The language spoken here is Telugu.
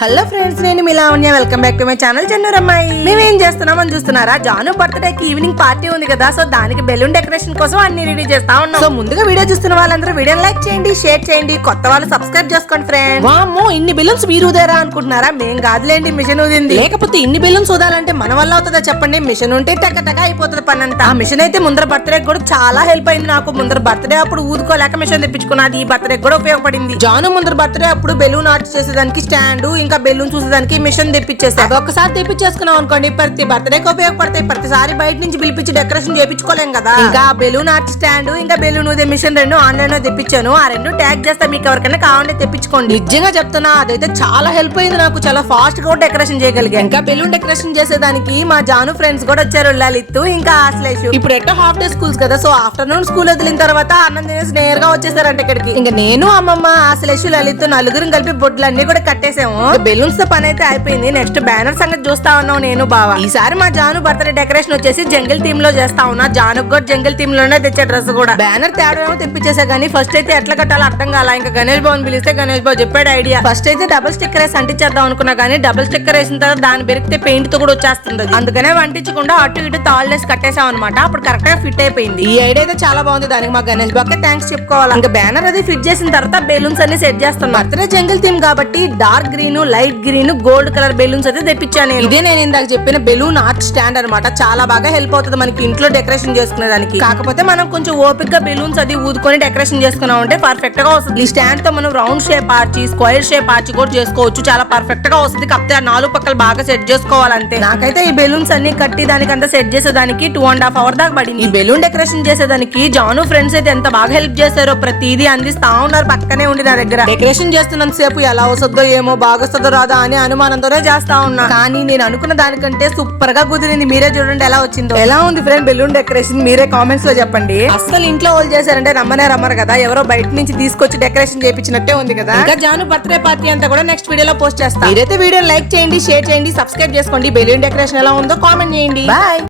హలో ఫ్రెండ్స్, నేను మీ Lavanya. Welcome back to my channel చెన్నూరమ్మాయి. మేమేం చేస్తున్నామని చూస్తున్నారా? జాను బర్త్డే కి ఈవినింగ్ పార్టీ ఉంది కదా, సో దానికి బెలూన్ డెకరేషన్ కోసం అన్ని రెడీ చేస్తా ఉన్నాం. సో ముందుగా వీడియో చూస్తున్న వాళ్ళందరూ వీడియోని లైక్ చేయండి, షేర్ చేయండి, కొత్త వాళ్ళు సబ్స్క్రైబ్ చేసుకోండి ఫ్రెండ్స్. వామ్మో, ఇన్ని బెలూన్స్ మీరు ఊదారా అనుకుంటున్నారా? మేం కాదులేండి, మిషన్ ఊదింది. లేకపోతే ఇన్ని బెలూన్స్ ఊదాలంటే మన వల్ల అవుతుందా చెప్పండి? మిషన్ ఉంటే టక అయిపోతుంది పని అంతా. ఆ మిషన్ అయితే ముందర బర్త్డే కూడా చాలా హెల్ప్ అయింది నాకు. ముందర బర్త్డే అప్పుడు ఊదుకోలేక మిషన్ తెప్పించుకున్నది, ఈ బర్త్డే కూడా ఉపయోగపడింది. జాను ముందర బర్త్డే అప్పుడు బెలూన్ ఆర్ట్ చేసేదానికి స్టాండ్, ఇంకా బెలూన్ చూసేదానికి మిషన్ తెప్పించేసి ఒక్కసారి తెప్పించేసుకున్నాం అనుకోండి, ప్రతి బర్త్డేకి ఉపయోగపడతాయి. ప్రతిసారి బయట నుంచి పిలిపించి డెకరేషన్ చేయించుకోలేం కదా. ఇంకా బెలూన్ ఆర్ట్ స్టాండ్, ఇంకా బెలూన్ ఊదే మిషన్ రెండు ఆన్లైన్ లో తెప్పించాను. ఆ రెండు ట్యాగ్ చేస్తా, మీకు ఎవరికైనా కావాలంటే తెప్పించుకోండి. నిజంగా చెప్తున్నా, అదైతే చాలా హెల్ప్ అయింది నాకు. చాలా ఫాస్ట్ గా డెకరేషన్ చేయగలిగా. ఇంకా బెలూన్ డెకరేషన్ చేసేదానికి మా జాను ఫ్రెండ్స్ కూడా వచ్చారు, లలిత్ ఇంకా ఆశ్లేష్. ఇప్పుడు ఎట్టో హాఫ్ డే స్కూల్స్ కదా, సో ఆఫ్టర్నూన్ స్కూల్ వదిలిన తర్వాత అన్నం తినేసి నేరుగా వచ్చేసారంట ఇక్కడికి. ఇంకా నేను, అమ్మమ్మ, ఆశ్లేష్, లలిత్ నలుగురు కలిపి బొడ్లన్నీ కూడా కట్టేసాము. బెలూన్స్ తో పని అయితే అయిపోయింది. నెక్స్ట్ బ్యానర్ సంగతి చూస్తా ఉన్నాం నేను బావా. ఈసారి మా జాను బర్త్డే డెకరేషన్ వచ్చేసి జంగిల్ థీమ్ లో చేస్తా ఉన్నా. జాను కూడా జంగిల్ థీమ్ లోనే తెచ్చే డ్రెస్ కూడా. బ్యానర్ తేడా తెప్పించేసా గానీ ఫస్ట్ అయితే ఎట్లా కట్టాలో అర్థం కాల. ఇంకా గణేష్ బాబు పిలిస్తే గణేష్ బాబు చెప్పాడు ఐడియా. ఫస్ట్ అయితే డబుల్ స్టిక్కర్ వేసి అంటించేద్దాం అనుకున్నా గానీ డబుల్ స్టిక్కర్ వేసిన తర్వాత దాన్ని బెరికితే పెయింట్ తో కూడా వచ్చేస్తుంది. అందుకనే అంటించకుండా అటు ఇటు తాళ్ళేసి కట్టేసాం అనమాట. అప్పుడు కరెక్ట్ గా ఫిట్ అయిపోయింది. ఈ ఐడియా అయితే చాలా బాగుంది. దానికి మా గణేష్ బాబుకే థ్యాంక్స్ చెప్పుకోవాలి. ఇంకా బ్యానర్ అది ఫిట్ చేసిన తర్వాత బెలూన్స్ అన్ని సెట్ చేస్తాను. బర్త్డే జంగిల్ థీమ్ కాబట్టి dark green, light green, gold colour balloons అయితే తెప్పించాను. ఇదే నేను ఇందాక చెప్పిన బెలూన్ ఆర్ట్ స్టాండ్ అనమాట. చాలా బాగా హెల్ప్ అవుతుంది మనకి ఇంట్లో డెకరేషన్ చేసుకునే దానికి. కాకపోతే మనం కొంచెం ఓపిక్ గా బెలూన్స్ అది ఊదుకొని డెకరేషన్ చేసుకున్నాం అంటే పర్ఫెక్ట్ గా వస్తుంది. ఈ స్టాండ్ తో మనం round shape arch, square shape arch కూడా చేసుకోవచ్చు. చాలా పర్ఫెక్ట్ గా వస్తుంది. కాకపోతే ఆ నాలుగు పక్కలు బాగా సెట్ చేసుకోవాలంతే. నాకైతే ఈ బెలూన్స్ అన్ని కట్టి దానికంతా సెట్ చేసేదానికి 2.5 hours దాకా పడింది. ఈ బెలూన్ డెకరేషన్ చేసేదానికి జాను ఫ్రెండ్స్ అయితే ఎంత బాగా హెల్ప్ చేశారో. ప్రతిదీ అందిస్తా ఉన్నారు, పక్కనే ఉండి నా దగ్గర. డెకరేషన్ చేస్తున్నంత సేపు ఎలా వస్తుందో ఏమో, బాగా వస్తుందో రాదా అని అనుమానంతోనే చేస్తా ఉన్నా. కానీ నేను అనుకున్న దానికంటే సూపర్ గా కుదిరింది. మీరే చూడండి ఎలా వచ్చిందో. ఎలా ఉంది ఫ్రెండ్ బెలూన్ డెకరేషన్? మీరే కామెంట్స్ లో చెప్పండి. అసలు ఇంట్లో వాళ్ళు చేశారంటే రమ్మరు కదా, ఎవరో బయట నుంచి తీసుకొచ్చి డెకరేషన్ చేయించినట్టే ఉంది కదా. ఇంకా జాను బర్త్డే పార్టీ అంతా కూడా నెక్స్ట్ వీడియోలో పోస్ట్ చేస్తాను. మీరైతే వీడియో లైక్ చేయండి, షేర్ చేయండి, సబ్స్క్రైబ్ చేసుకోండి. బెలూన్ డెకరేషన్ ఎలా ఉందో కామెంట్ చేయండి. బాయ్.